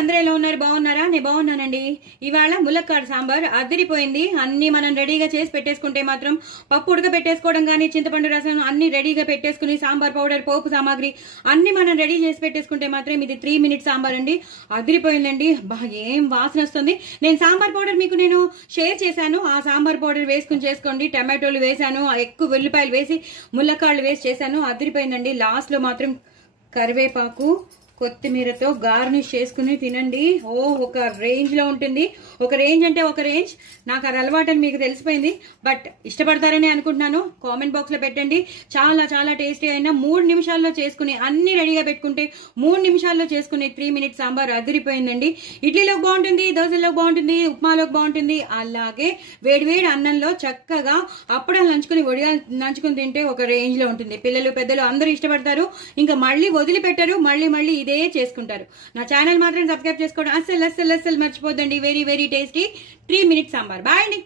అందరూ ఎలా ఉన్నారు? బాగున్నారా? నేను బాగున్నానండి. ఇవాళ ములక్కాడ సాంబార్ అదిరిపోయింది. అన్ని మనం రెడీగా చేసి పెట్టేసుకుంటే మాత్రం పప్పు ఉడకబెట్టేసుకోవడం కానీ, చింతపండు రసం అన్ని రెడీగా పెట్టేసుకుని, సాంబార్ పౌడర్, పోపు సామాగ్రి అన్ని మనం రెడీ చేసి పెట్టేసుకుంటే మాత్రం ఇది 3 minutes సాంబార్ అండి. అదిరిపోయిందండి. ఏం వాసన వస్తుంది. నేను సాంబార్ పౌడర్ మీకు నేను షేర్ చేశాను. ఆ సాంబార్ పౌడర్ వేసుకుని చేసుకోండి. టమాటోలు వేసాను, ఎక్కువ వెల్లిపాయలు వేసి ములక్కాడలు వేసి చేశాను. అదిరిపోయిందండి. లాస్ట్ లో మాత్రం కరివేపాకు, కొత్తిమీరతో గార్నిష్ చేసుకుని తినండి. ఒక రేంజ్ లో ఉంటుంది. ఒక రేంజ్ అంటే ఒక రేంజ్. నాకు అది అలవాటు అని మీకు తెలిసిపోయింది. బట్ ఇష్టపడతారని అనుకుంటున్నాను. కామెంట్ బాక్స్ లో పెట్టండి. చాలా చాలా టేస్టీ అయినా 3 నిమిషాల్లో చేసుకుని అన్ని రెడీగా పెట్టుకుంటే 3 నిమిషాల్లో చేసుకునే 3 minutes సాంబార్ అదిరిపోయిందండి. ఇడ్లీలోకి బాగుంటుంది, దోశలోకి బాగుంటుంది, ఉప్మాలోకి బాగుంటుంది. అలాగే వేడివేడి అన్నంలో చక్కగా అప్పుడాలు నంచుకుని, వడియాలు నంచుకుని తింటే ఒక రేంజ్ లో ఉంటుంది. పిల్లలు పెద్దలు అందరూ ఇష్టపడతారు. ఇంకా మళ్ళీ వదిలిపెట్టరు. మళ్ళీ ఇదే చేసుకుంటారు. నా ఛానల్ మాత్రం సబ్స్క్రైబ్ చేసుకోవడం అస్సలు మర్చిపోద్దండి. Very very tasty 3 minutes sambar. Bye అండి.